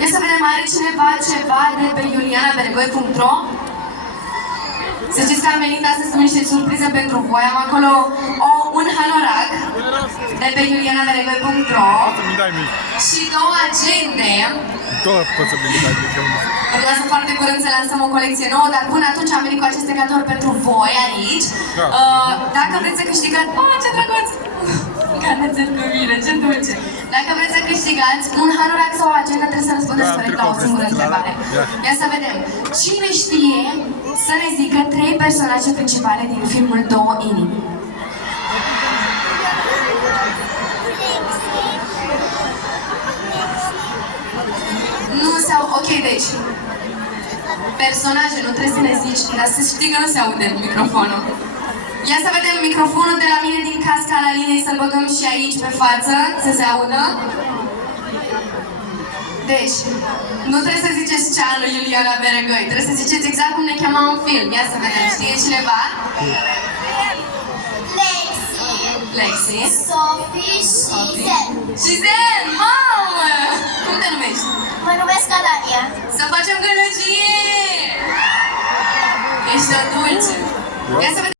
Ia să vedem, are cineva ceva de pe julianaberegoi.ro? Să știți că am venit astăzi cu niște surprize pentru voi. Am acolo un hanorac de pe julianaberegoi.ro și două agende. Două poți să mi dai mică. Urmează foarte curând să lansăm o colecție nouă, dar până atunci am venit cu aceste cadouri pentru voi aici. Da. Dacă vreți să câștigați... ce drăguț! Carnețel cu mine, ce dulce! Dacă vreți să câștigați un hanorac sau o agenda, trebuie să răspundeți corect la o singură întrebare. Ia să vedem. Cine știe să ne zică 3 personaje principale din filmul Două inimi? Nu sau... Ok, deci... Personaje, nu trebuie să ne zici, dar să știi că nu se aude microfonul. Ia să vedem microfonul de la mine din casca la linie, să-l băgăm și aici pe față, să se audă. Deci, nu trebuie să ziceți cea lui Iuliana Beregoi, trebuie să ziceți exact cum ne chema în film. Ia să vedem, știe cineva? Lexi, Sophie și Zen. și Zen, mamă! Cum te numești? Mă numesc Adania. Să facem gălăgie! Ești o dulce! Ia să vedem.